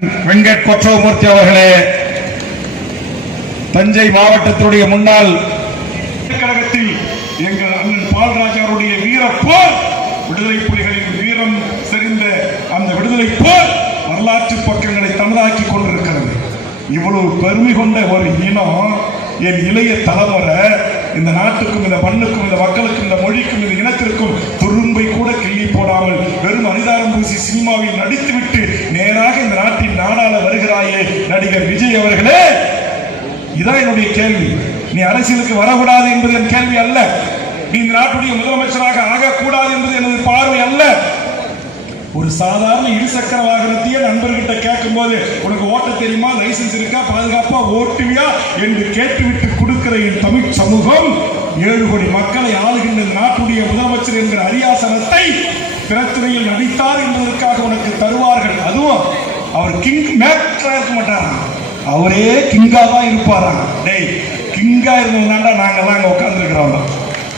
வெங்கட் கொற்றவமூர்த்தி அவர்களே தஞ்சை மாவட்டத்தினுடைய முன்னாள் கழகத்தில் எங்கள் அண்ணன் பால்ராஜாருடைய வீரப்போர் விடுதலை புலிகளின் வீரம் செறிந்த அந்த விடுதலை போர் வரலாற்று பக்கங்களை தமிழாக்கி கொண்டிருக்கிறது. இவ்வளவு பெருமை கொண்ட ஒரு இனம் என் இளைய தலைமுறை இந்த நாட்டுக்கும் இந்த மண்ணுக்கும் இந்த மக்களுக்கும் இந்த மொழிக்கும் இந்த இனத்திற்கும் துரு நடிகர் விஜய் அவர்களே இதான் என்னுடைய கேள்வி. நீ அரசியலுக்கு வரக்கூடாது என்பது என் கேள்வி அல்ல. நீ இந்த நாட்டுடைய முதலமைச்சராக ஆகக்கூடாது என்பது எனது பார்வை அல்ல. ஒரு சாதாரண இருசக்கர வாகனத்தையே நண்பர்கிட்ட கேட்கும் போது உனக்கு ஓட்ட தெரியுமா? லைசன்ஸ் இருக்கா? பாதுகாப்பா? ஓட்டுவியா? என்று கேட்டுவிட்டு கொடுக்கிற என் தமிழ் சமூகம் ஏழு கோடி மக்களை ஆளுகின்ற நாட்டுடைய முதலமைச்சர் என்கிற அரியாசனத்தை பிரச்சனையில் நடித்தார் என்பதற்காக உனக்கு தருவார்கள். அதுவும் அவர் கிங் மேக்கரா இருக்க மாட்டாராம் அவரே கிங்கா தான் இருப்பாராம் டேய் கிங்கா இருந்தவனாண்டா நாங்கெல்லாம் அங்க உட்கார்ந்துருக்கிறோம்.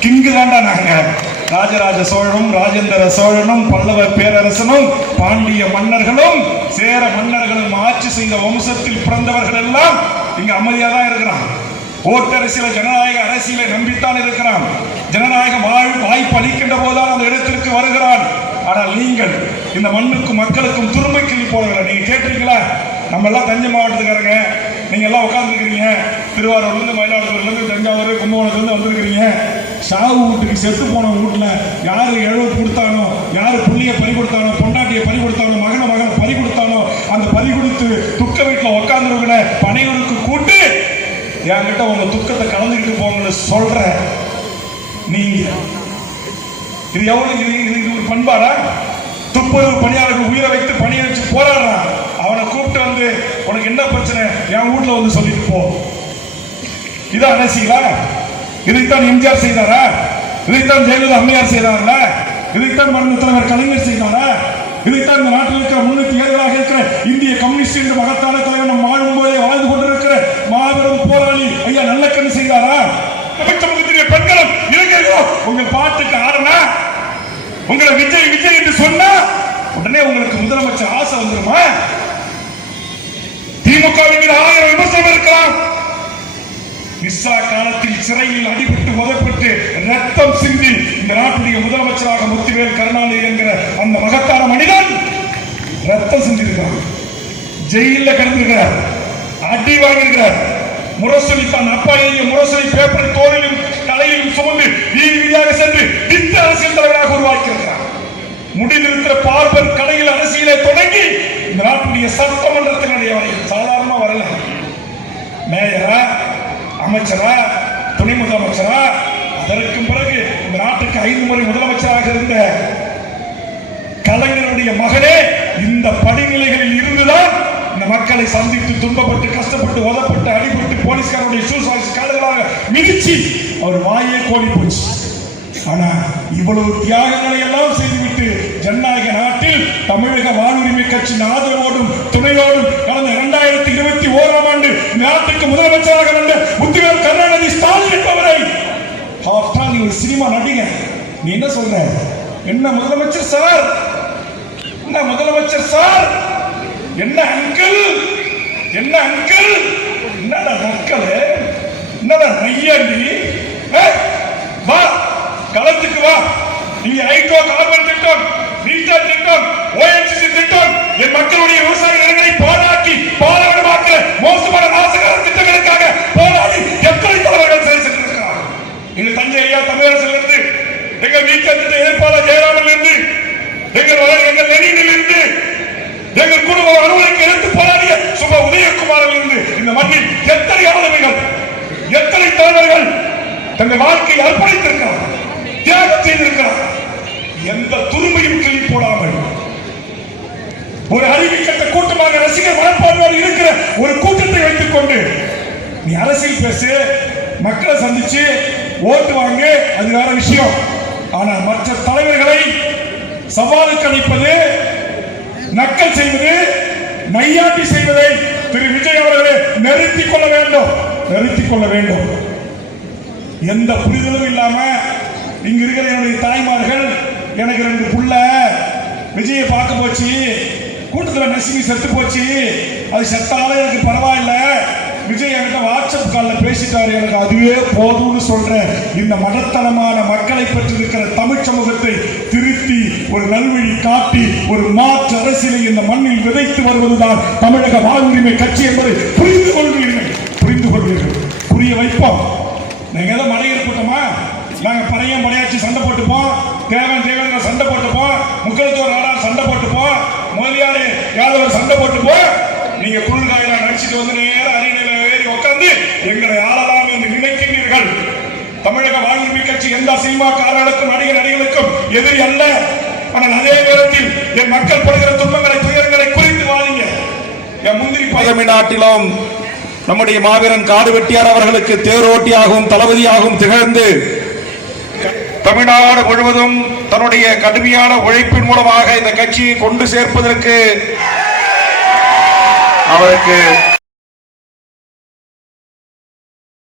கிங்கு தாண்டா நாங்க. ராஜராஜ சோழனும் ராஜேந்திர சோழனும் பல்லவ பேரரசனும் பாண்டிய மன்னர்களும் சேர மன்னர்களும் ஆட்சி செய்த வம்சத்தில் பிறந்தவர்கள் எல்லாம் இங்க அமைதியா தான் இருக்கிறான். ஓட்டரசியல ஜனநாயக அரசியலை நம்பித்தான் இருக்கிறான். ஜனநாயக வாழ் வாய்ப்பு அளிக்கின்ற போதுதான் அந்த இடத்திற்கு வருகிறான். ஆனால் நீங்கள் இந்த மண்ணுக்கும் மக்களுக்கும் துருமை கிள்ளி போகிறீங்களா நீங்கள் கேட்டிருக்கீங்களா? நம்ம எல்லாம் தஞ்சை மாவட்டத்துக்காரங்க. நீங்கள் எல்லாம் உட்காந்துருக்கிறீங்க திருவாரூர்லேருந்து மயிலாடுதுறையிலேருந்து தஞ்சாவூர் கும்பகோணத்துலேருந்து வந்திருக்கிறீங்க. சாவு வீட்டுக்கு செத்து போன வீட்டில் யாரு எழுவு கொடுத்தானோ யாரு புள்ளிய பறி கொடுத்தானோ பொண்டாட்டியை பறி கொடுத்தானோ மகனை மகனை பறி கொடுத்தானோ அந்த பறி கொடுத்து துக்க வீட்டில் உட்காந்துருக்கிற பனையூருக்கு கூட்டு என்கிட்ட உங்கள் துக்கத்தை கலந்துக்கிட்டு போங்கன்னு சொல்கிறேன் நீங்கள் இது எவ்வளவு இது இது ஒரு பண்பாடா? துப்புரவு பணியாளர்கள் உயிரை வைத்து பணியை வச்சு போராடுறான். அவனை கூப்பிட்டு வந்து உனக்கு என்ன பிரச்சனை? என் வீட்டில் வந்து சொல்லிட்டு போ. இதான் அரசியலா இதைத்தான் எம்ஜிஆர் செய்தாரா? இதைத்தான் ஜெயலலிதா அம்மையார் செய்தாரல இதைத்தான் மரண தலைவர் கலைஞர் செய்தாரா? இதைத்தான் இந்த நாட்டில் இருக்கிற முன்னூத்தி ஏழாக இருக்கிற இந்திய கம்யூனிஸ்ட் என்ற மகத்தான தலைவர் நம் முதலமைச்சர் ஆசை வந்துருமா? திமுக ஆயிரம் விமர்சனம் இருக்கலாம் மிஸ்ஸா காலத்தில் சிறையில் அடிபட்டு உதப்பட்டு ரத்தம் சிந்தி இந்த நாட்டுடைய முதலமைச்சராக முத்துவேல் கருணாநிதி என்கிற அந்த மகத்தான மனிதன் ரத்தம் சிந்திருக்கிறார். ஜெயில கிடந்திருக்கிறார். அடி வாங்கியிருக்கிறார். முரசொலி தன் அப்பா எழுதிய முரசொலி பேப்பர் தோளிலும் மேயரா அமைச்சரா துணை முதலமைச்சரா அதற்கு பிறகு இந்த நாட்டுக்கு ஐந்து முறை முதலமைச்சராக இருந்த கலைஞருடைய மகனே இந்த படிநிலைகளில் இருந்துதான் இந்த மக்களை சந்தித்து துன்பப்பட்டு கஷ்டப்பட்டு உதப்பட்டு அடிபட்டு போலீஸ்காரனுடைய சூசாய்ஸ் காடுகளாக மிதிச்சு அவர் வாயே கோடி போச்சு. ஆனா இவ்வளவு தியாகங்களை எல்லாம் நாட்டுக்கு முதலமைச்சராக வந்த முத்துவேல் கருணாநிதி ஸ்டாலின் என்பவரை ஆஃப்டர் நீ ஒரு சினிமா நடிகர் நீ என்ன சொல்ற? என்ன முதலமைச்சர் சார்? என்ன முதலமைச்சர் சார்? என்ன அங்கிள் என்ன அங்கிள் என்னடா மக்கள்? என்னடா நையாண்டி நீ வா களத்துக்கு வா. நீங்க ஐகோ கார்பன் திட்டம் நீட்டா திட்டம் ஓஎன்சிசி திட்டம் என் மக்களுடைய விவசாய எங்க நீச்சல் திட்ட எதிர்ப்பாளர் ஜெயராமன் இருந்து எங்கள் எங்கள் லெனினில் இருந்து எங்கள் குடும்ப அலுவலருக்கு எடுத்து போராடிய சுப உதயகுமாரில் இருந்து இந்த மண்ணில் எத்தனை ஆளுமைகள் எத்தனை தலைவர்கள் தங்கள் வாழ்க்கையை அர்ப்பணித்திருக்கிறார் தியாகம் செய்திருக்கிறார் எந்த துருமையும் கிளி போடாமல் ஒரு அறிவி கட்ட கூட்டமாக ரசிகர் மனப்பான்மையோடு இருக்கிற ஒரு கூட்டத்தை வைத்துக் கொண்டு நீ அரசியல் பேசு மக்களை சந்திச்சு ஓட்டு வாங்க அது வேற விஷயம். ஆனால் மற்ற தலைவர்களை சவாலுக்கு அளிப்பது நக்கல் செய்வது மையாட்டி செய்வதை திரு விஜய் அவர்களே நிறுத்திக் கொள்ள வேண்டும். நிறுத்திக் கொள்ள வேண்டும். எந்த புரிதலும் இல்லாம இங்க இருக்கிற என்னுடைய தாய்மார்கள் எனக்கு ரெண்டு புள்ள விஜயை பார்க்க போச்சு கூட்டத்தில் நசிமி செத்து போச்சு அது செத்தாலும் எனக்கு பரவாயில்லை. விஜய் என்கிட்ட வாட்ஸ்அப் காலில் பேசிட்டாரு. எனக்கு அதுவே போதும்னு சொல்றேன். இந்த மடத்தனமான மக்களை பெற்றிருக்கிற தமிழ் சமூகத்தை திருத்தி ஒரு நல்வழி காட்டி ஒரு மாற்று அரசியலை இந்த மண்ணில் விதைத்து வருவதுதான் தமிழக வாழ்வுரிமை கட்சி என்பதை புரிந்து கொள்வீர்கள் புரிந்து கொள்வீர்கள் புரிய வைப்போம். நீங்க ஏதோ மலையர் கூட்டமா நாங்க பறையும் படையாச்சி சண்டை போட்டுப்போம் தேவன் தேவன் சண்டை போட்டுப்போம் முக்கலத்தோர் நாடார் சண்டை போட்டுப்போம் முதலியாரு யாதவர் சண்டை போட்டுப்போம் நீங்க தமிழக வாழ்வுரிமை கட்சி எந்த சினிமாக்காரர்களுக்கும் நடிகர் நடிகளுக்கும் எதிரி அல்ல. ஆனால் அதே நேரத்தில் என் மக்கள் படுகிற துன்பங்களை துயரங்களை குறித்து வாதிங்க. என் முந்திரி பதவி தமிழ்நாட்டிலும் நம்முடைய மாவீரன் காடு வெட்டியார் அவர்களுக்கு தேரோட்டியாகவும் தளபதியாகவும் திகழ்ந்து தமிழ்நாடு முழுவதும் தன்னுடைய கடுமையான உழைப்பின் மூலமாக இந்த கட்சியை கொண்டு சேர்ப்பதற்கு அவருக்கு